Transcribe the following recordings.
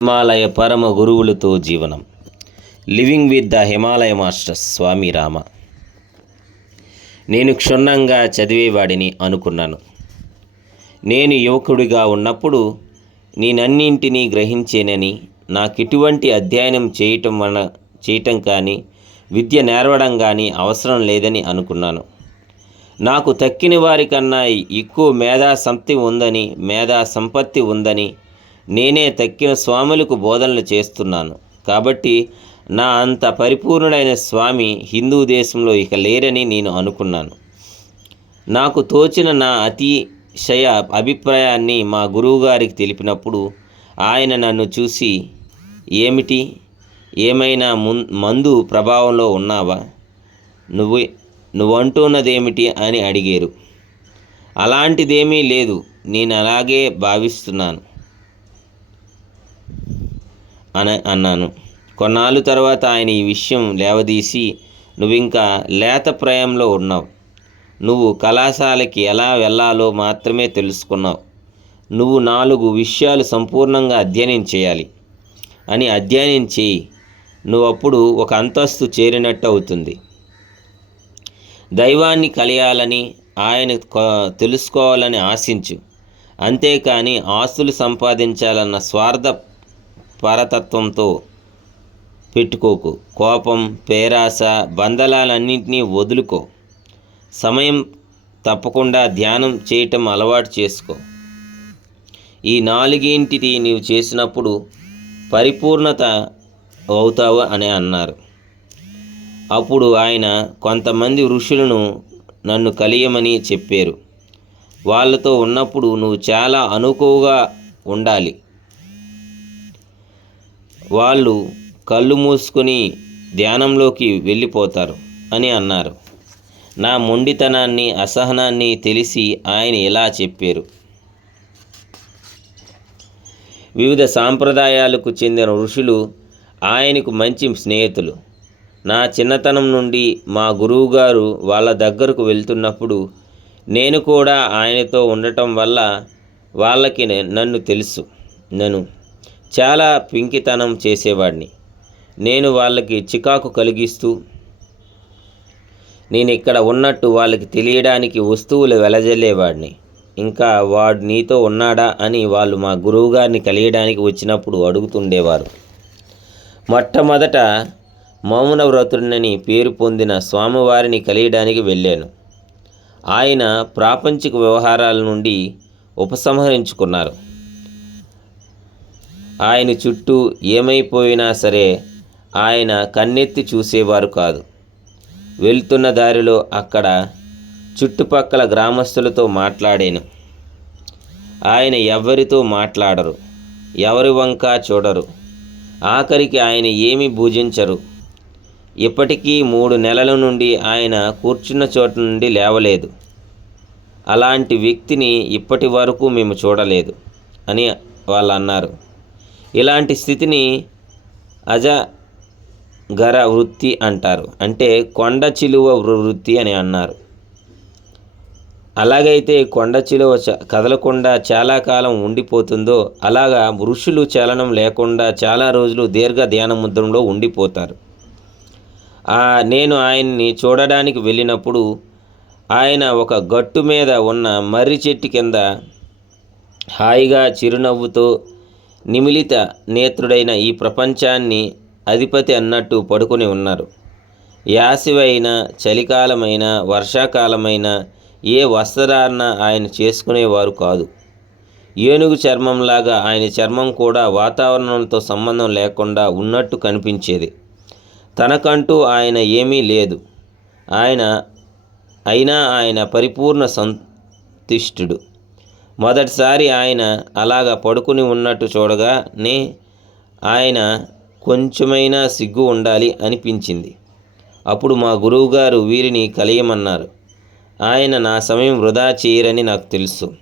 హిమాలయ పరమ గురువులతో జీవనం. Living with the Himalaya master Swami Rama. నేను క్షుణ్ణంగా చదివేవాడిని అనుకున్నాను. నేను యువకుడిగా ఉన్నప్పుడు నేనన్నింటినీ గ్రహించేనని నాకెటువంటి అధ్యయనం చేయటం వలన చేయటం కానీ విద్య నేర్వడం కానీ అవసరం లేదని అనుకున్నాను. నాకు తక్కిన వారికన్నా ఎక్కువ మేధా సంపత్తి ఉందని మేధా సంపత్తి ఉందని నేనే తక్కిన స్వాములకు బోధనలు చేస్తున్నాను. కాబట్టి నా అంత పరిపూర్ణుడైన స్వామి హిందూ దేశంలో ఇక లేరని నేను అనుకున్నాను. నాకు తోచిన నా అతిశయ అభిప్రాయాన్ని మా గురువుగారికి తెలిపినప్పుడు ఆయన నన్ను చూసి ఏమిటి? ఏమైనా ముం మందు ప్రభావంలో ఉన్నావా? నువ్వు నువ్వంటున్నదేమిటి? అని అడిగారు. అలాంటిదేమీ లేదు. నేను అలాగే భావిస్తున్నాను. అన అన్నాను. కొన్నాళ్ళు తర్వాత ఆయన ఈ విషయం లేవదీసి నువ్వింకా లేత ప్రాయంలో ఉన్నావు. నువ్వు కళాశాలకి ఎలా వెళ్ళాలో మాత్రమే తెలుసుకున్నావు. నువ్వు నాలుగు విషయాలు సంపూర్ణంగా అధ్యయనం చేయాలి. అని అధ్యయనం చేయి. నువ్వు అప్పుడు ఒక అంతస్తు చేరినట్టు అవుతుంది. దైవాన్ని కలియాలని ఆయన తెలుసుకోవాలని ఆశించు. అంతేకాని ఆస్తులు సంపాదించాలన్న స్వార్థ పరతత్వంతో పెట్టుకోకు. కోపం పేరాస బంధలాలన్నింటినీ వదులుకో. సమయం తప్పకుండా ధ్యానం చేయటం అలవాటు చేసుకో. ఈ నాలుగింటిది నీవు చేసినప్పుడు పరిపూర్ణత అవుతావు అని అన్నారు. అప్పుడు ఆయన కొంతమంది ఋషులను నన్ను కలియమని చెప్పారు. వాళ్ళతో ఉన్నప్పుడు నువ్వు చాలా అనుకువగా ఉండాలి. వాళ్ళు కళ్ళు మూసుకొని ధ్యానంలోకి వెళ్ళిపోతారు అని అన్నారు. నా మొండితనాన్ని అసహనాన్ని తెలిసి ఆయన ఇలా చెప్పారు. వివిధ సాంప్రదాయాలకు చెందిన ఋషులు ఆయనకు మంచి స్నేహితులు. నా చిన్నతనం నుండి మా గురువుగారు వాళ్ళ దగ్గరకు వెళ్తున్నప్పుడు నేను కూడా ఆయనతో ఉండటం వల్ల వాళ్ళకి నన్ను తెలుసు. నన్ను చాలా పింకితనం చేసేవాడిని. నేను వాళ్ళకి చికాకు కలిగిస్తూ నేను ఇక్కడ ఉన్నట్టు వాళ్ళకి తెలియడానికి వస్తువులు వెలజల్లేవాడిని. ఇంకా వాడు నీతో ఉన్నాడా అని వాళ్ళు మా గురువుగారిని కలియడానికి వచ్చినప్పుడు అడుగుతుండేవారు. మొట్టమొదట మౌన వ్రతుడినని పేరు పొందిన స్వామివారిని కలియడానికి వెళ్ళాను. ఆయన ప్రాపంచిక వ్యవహారాల నుండి ఉపసంహరించుకున్నారు. ఆయన చుట్టూ ఏమైపోయినా సరే ఆయన కన్నెత్తి చూసేవారు కాదు. వెళ్తున్న దారిలో అక్కడ చుట్టుపక్కల గ్రామస్తులతో మాట్లాడాను. ఆయన ఎవ్వరితో మాట్లాడరు ఎవరి వంక చూడరు. ఆఖరికి ఆయన ఏమి భుజించరు. ఇప్పటికీ మూడు నెలల నుండి ఆయన కూర్చున్న చోట నుండి లేవలేదు. అలాంటి వ్యక్తిని ఇప్పటి వరకు మేము చూడలేదు అని వాళ్ళు అన్నారు ఇలాంటి స్థితిని అజగర వృత్తి అంటారు. అంటే కొండ చిలువ వృత్తి అని అన్నారు. అలాగైతే కొండ చిలువ చ- కదలకుండా చాలా కాలం ఉండిపోతుందో అలాగా ఋషులు చలనం లేకుండా చాలా రోజులు దీర్ఘ ధ్యాన ముద్రంలో ఉండిపోతారు. నేను ఆయన్ని చూడడానికి వెళ్ళినప్పుడు ఆయన ఒక గట్టు మీద ఉన్న మర్రి చెట్టు కింద హాయిగా చిరునవ్వుతో నిమిలిత నేత్రుడైన ఈ ప్రపంచాన్ని అధిపతి అన్నట్టు పడుకొని ఉన్నారు. యాసివైన చలికాలమైన వర్షాకాలమైన ఏ వస్త్రాన్న ఆయన చేసుకునేవారు కాదు. ఏనుగు చర్మంలాగా ఆయన చర్మం కూడా వాతావరణంతో సంబంధం లేకుండా ఉన్నట్టు కనిపించేది. తనకంటూ ఆయన ఏమీ లేదు. ఆయన అయినా ఆయన పరిపూర్ణ సంతుష్టుడు. మొదటిసారి ఆయన అలాగ పడుకుని ఉన్నట్టు చూడగానే ఆయన కొంచెమైనా సిగ్గు ఉండాలి అనిపించింది. అప్పుడు మా గురువుగారు వీరిని కలియమన్నారు. ఆయన నా సమయం వృధా చేయరని నాకు తెలుసు.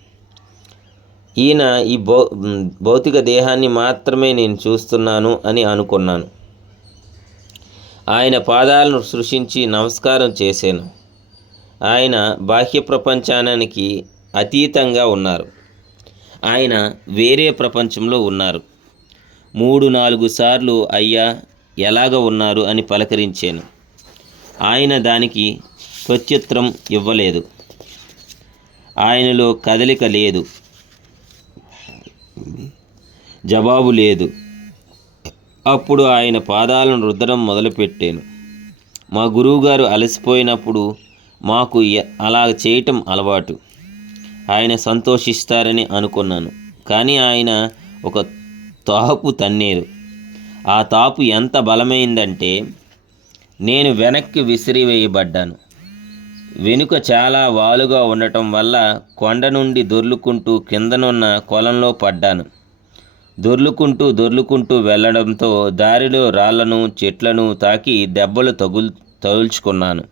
ఈయన ఈ భౌ భౌతిక దేహాన్ని మాత్రమే నేను చూస్తున్నాను అని అనుకున్నాను. ఆయన పాదాలను సృష్టించి నమస్కారం చేశాను. ఆయన బాహ్య ప్రపంచానికి అతీతంగా ఉన్నారు. ఆయన వేరే ప్రపంచంలో ఉన్నారు. మూడు నాలుగు సార్లు అయ్యా ఎలాగ ఉన్నారు అని పలకరించాను. ఆయన దానికి ప్రత్యుత్తరం ఇవ్వలేదు. ఆయనలో కదలిక లేదు. జవాబు లేదు. అప్పుడు ఆయన పాదాలను రుద్దడం మొదలుపెట్టాను. మా గురువుగారు అలసిపోయినప్పుడు మాకు అలా చేయటం అలవాటు. ఆయన సంతోషిస్తారని అనుకున్నాను. కానీ ఆయన ఒక తాపు తన్నేరు. ఆ తాపు ఎంత బలమైందంటే నేను వెనక్కి విసిరివేయబడ్డాను. వెనుక చాలా వాలుగా ఉండటం వల్ల కొండ నుండి దొర్లుకుంటూ కిందనున్న కొలంలో పడ్డాను. దొర్లుకుంటూ దొర్లుకుంటూ వెళ్ళడంతో దారిలో రాళ్ళను చెట్లను తాకి దెబ్బలు తగుల్ తగుల్చుకున్నాను.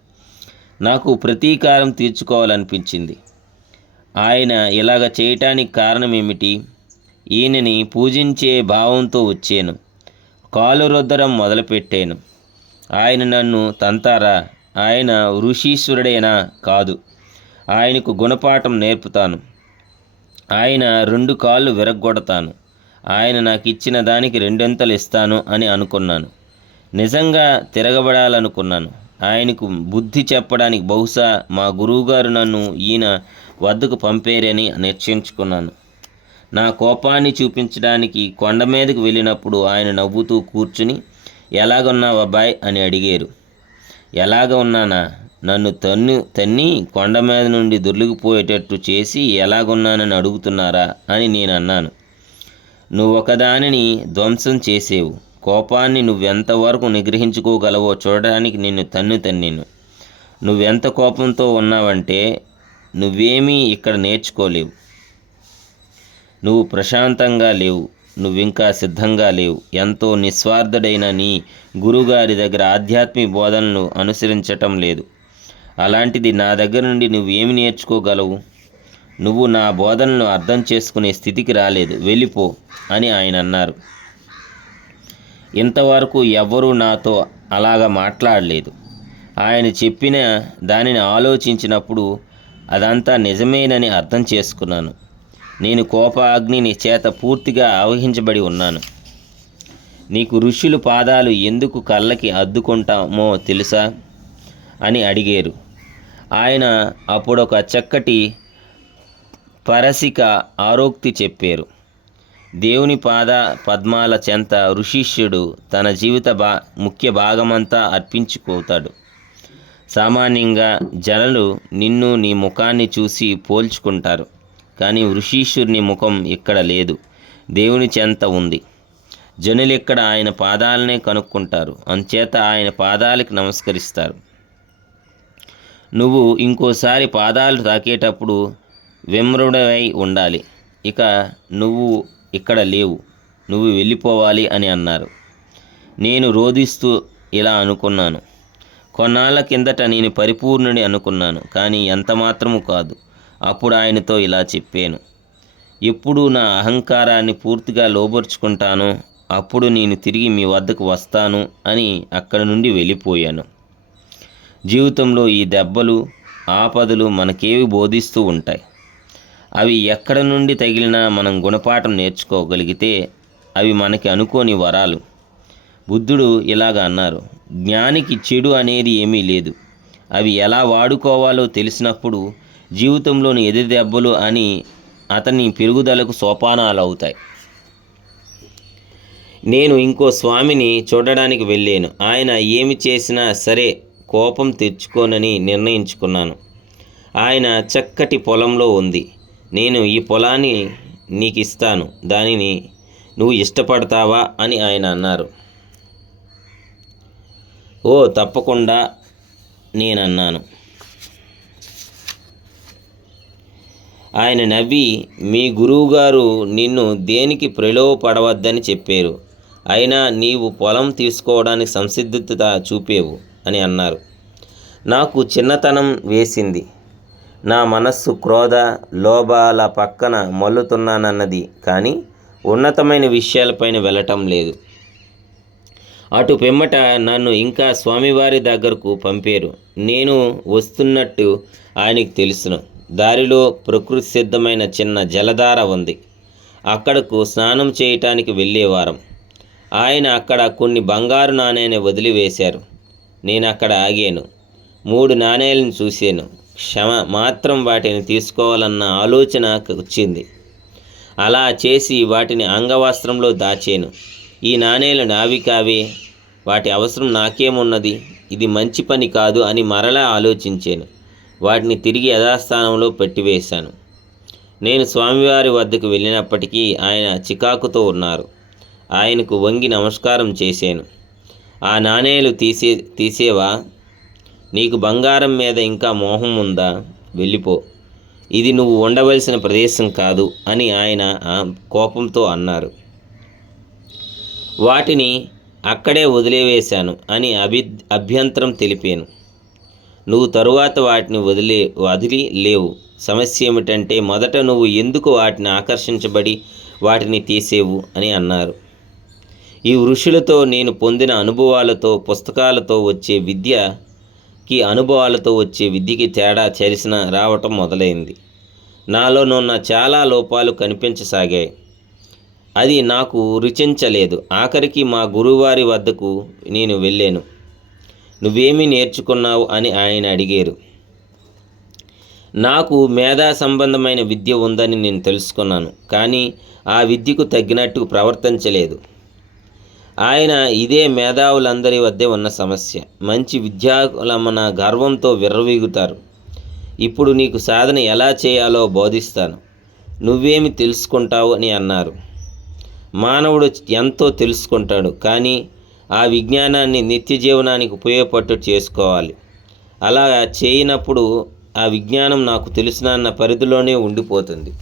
నాకు ప్రతీకారం తీర్చుకోవాలనిపించింది. ఆయన ఇలాగ చేయటానికి కారణం ఏమిటి ఈయనని పూజించే భావంతో వచ్చాను. కాలు రుద్దరం మొదలుపెట్టాను. ఆయన నన్ను తంతారా? ఆయన ఋషీశ్వరుడేనా కాదు. ఆయనకు గుణపాఠం నేర్పుతాను. ఆయన రెండు కాళ్ళు విరగ్గొడతాను. ఆయన నాకు ఇచ్చిన దానికి రెండెంతలు ఇస్తాను అని అనుకున్నాను. నిజంగా తిరగబడాలనుకున్నాను. ఆయనకు బుద్ధి చెప్పడానికి బహుశా మా గురువుగారు నన్ను ఈయన వద్దకు పంపేరని నిశ్చయించుకున్నాను. నా కోపాన్ని చూపించడానికి కొండ మీదకు వెళ్ళినప్పుడు ఆయన నవ్వుతూ కూర్చుని ఎలాగున్నావు అబ్బాయి అని అడిగారు. ఎలాగ ఉన్నానా? నన్ను తన్ను తన్ని కొండ మీద నుండి దొర్లిగిపోయేటట్టు చేసి ఎలాగున్నానని అడుగుతున్నారా? అని నేను అన్నాను నువ్వు ఒకదానిని ధ్వంసం చేసేవు. కోపాన్ని నువ్వెంతవరకు నిగ్రహించుకోగలవో చూడడానికి నిన్ను తన్ను తన్నిను. నువ్వెంత కోపంతో ఉన్నావంటే నువ్వేమీ ఇక్కడ నేర్చుకోలేవు. నువ్వు ప్రశాంతంగా లేవు. నువ్వింకా సిద్ధంగా లేవు. ఎంతో నిస్వార్థుడైన నీ గురుగారి దగ్గర ఆధ్యాత్మిక బోధనలు అనుసరించటం లేదు. అలాంటిది నా దగ్గర నుండి నువ్వేమి నేర్చుకోగలవు? నువ్వు నా బోధనను అర్థం చేసుకునే స్థితికి రాలేదు. వెళ్ళిపో అని ఆయన అన్నారు. ఇంతవరకు ఎవ్వరూ నాతో అలాగా మాట్లాడలేదు. ఆయన చెప్పిన దానిని ఆలోచించినప్పుడు అదంతా నిజమేనని అర్థం చేసుకున్నాను. నేను కోపాగ్నిని చేత పూర్తిగా ఆవహించబడి ఉన్నాను. నీకు ఋషులు పాదాలు ఎందుకు కళ్ళకి అద్దుకుంటామో తెలుసా? అని అడిగారు. ఆయన అప్పుడు ఒక చక్కటి పరసిక ఆరోక్తి చెప్పారు. దేవుని పాద పద్మాల చెంత ఋషిష్యుడు తన జీవిత బా ముఖ్య భాగమంతా అర్పించుకోతాడు. సామాన్యంగా జనులు నిన్ను నీ ముఖాన్ని చూసి పోల్చుకుంటారు కానీ ఋషీశ్వరుని ముఖం ఇక్కడ లేదు. దేవుని చెంత ఉంది. జనులు ఇక్కడ ఆయన పాదాలనే కనుక్కుంటారు అంచేత ఆయన పాదాలకు నమస్కరిస్తారు. నువ్వు ఇంకోసారి పాదాలు తాకేటప్పుడు విమ్రుడవై ఉండాలి. ఇక నువ్వు ఇక్కడ లేవు నువ్వు వెళ్ళిపోవాలి అని అన్నారు. నేను రోధిస్తూ ఇలా అనుకున్నాను. కొన్నాళ్ళ కిందట నేను పరిపూర్ణుని అనుకున్నాను కానీ ఎంత మాత్రము కాదు. అప్పుడు ఆయనతో ఇలా చెప్పాను. ఎప్పుడు నా అహంకారాన్ని పూర్తిగా లోబర్చుకుంటానో అప్పుడు నేను తిరిగి మీ వద్దకు వస్తాను అని అక్కడ నుండి వెళ్ళిపోయాను. జీవితంలో ఈ దెబ్బలు ఆపదలు మనకేవి బోధిస్తూ ఉంటాయి. అవి ఎక్కడ నుండి తగిలినా మనం గుణపాఠం నేర్చుకోగలిగితే అవి మనకి అనుకోని వరాలు. బుద్ధుడు ఇలాగ అన్నారు జ్ఞానికి చెడు అనేది ఏమీ లేదు. అవి ఎలా వాడుకోవాలో తెలిసినప్పుడు జీవితంలోని ఎదురు దెబ్బలు అని అతని పెరుగుదలకు సోపానాలు అవుతాయి నేను ఇంకో స్వామిని చూడడానికి వెళ్ళాను. ఆయన ఏమి చేసినా సరే కోపం తెచ్చుకోనని నిర్ణయించుకున్నాను. ఆయన చక్కటి పొలంలో ఉంది. నేను ఈ పొలాన్ని నీకు ఇస్తాను దానిని నువ్వు ఇష్టపడతావా అని ఆయన అన్నారు. ఓ తప్పకుండా నేనన్నాను. ఆయన నవ్వి మీ గురువుగారు నిన్ను దేనికి ప్రలోభపడవద్దని చెప్పారు. అయినా నీవు పొలం తీసుకోవడానికి సంసిద్ధత చూపేవు అని అన్నారు. నాకు చిన్నతనం వేసింది. నా మనస్సు క్రోధ లోభాల పక్కన మల్లుతున్నానన్నది. కానీ ఉన్నతమైన విషయాలపైన వెళ్ళటం లేదు. అటు పిమ్మట నన్ను ఇంకా స్వామివారి దగ్గరకు పంపారు. నేను వస్తున్నట్టు ఆయనకు తెలుసును. దారిలో ప్రకృతి సిద్ధమైన చిన్న జలధార ఉంది. అక్కడకు స్నానం చేయటానికి వెళ్ళేవారం ఆయన అక్కడ కొన్ని బంగారు నాణేని వదిలివేశారు. నేను అక్కడ ఆగాను. మూడు నాణేలను చూశాను. క్షమ మాత్రం వాటిని తీసుకోవాలన్న ఆలోచన వచ్చింది. అలా చేసి వాటిని అంగవస్త్రంలో దాచాను. ఈ నాణేలు నావి కావే వాటి అవసరం నాకేమున్నది? ఇది మంచి పని కాదు అని మరలా ఆలోచించాను. వాటిని తిరిగి యథాస్థానంలో పెట్టివేశాను. నేను స్వామివారి వద్దకు వెళ్ళినప్పటికీ ఆయన చికాకుతో ఉన్నారు. ఆయనకు వంగి నమస్కారం చేశాను. ఆ నాణేలు తీసే తీసేవా? నీకు బంగారం మీద ఇంకా మోహం ఉందా? వెళ్ళిపో. ఇది నువ్వు ఉండవలసిన ప్రదేశం కాదు అని ఆయన ఆ కోపంతో అన్నారు. వాటిని అక్కడే వదిలివేశాను అని అభి అభ్యంతరం తెలిపాను. నువ్వు తరువాత వాటిని వదిలే వదిలి లేవు సమస్య ఏమిటంటే మొదట నువ్వు ఎందుకు వాటిని ఆకర్షించబడి వాటిని తీసేవు అని అన్నారు. ఈ ఋషులతో నేను పొందిన అనుభవాలతో పుస్తకాలతో వచ్చే విద్యకి అనుభవాలతో వచ్చే విద్యకి తేడా చరిసిన రావటం మొదలైంది. నాలోనున్న చాలా లోపాలు కనిపించసాగాయి. అది నాకు రుచించలేదు. ఆఖరికి మా గురువారి వద్దకు నేను వెళ్ళాను. నువ్వేమి నేర్చుకున్నావు? అని ఆయన అడిగారు. నాకు మేధా సంబంధమైన విద్య ఉందని నేను తెలుసుకున్నాను కానీ ఆ విద్యకు తగ్గినట్టు ప్రవర్తించలేదు. ఆయన ఇదే మేధావులందరి వద్దే ఉన్న సమస్య. మంచి విద్యాలమన గర్వంతో విర్రవీగుతారు. ఇప్పుడు నీకు సాధన ఎలా చేయాలో బోధిస్తాను. నువ్వేమి తెలుసుకుంటావు? అని అన్నారు. మానవుడు ఎంతో తెలుసుకుంటాడు కానీ ఆ విజ్ఞానాన్ని నిత్య జీవనానికి ఉపయోగపట్టు చేసుకోవాలి. అలా చేయనప్పుడు ఆ విజ్ఞానం నాకు తెలిసినన్న పరిధిలోనే ఉండిపోతుంది.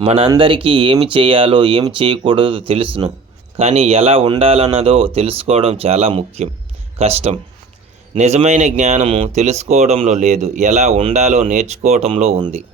మనందరికీ ఏమి చేయాలో ఏమి చేయకూడదో తెలుసును కానీ ఎలా ఉండాలన్నదో తెలుసుకోవడం చాలా ముఖ్యం. కష్టం. నిజమైన జ్ఞానము తెలుసుకోవడంలో లేదు ఎలా ఉండాలో నేర్చుకోవడంలో ఉంది.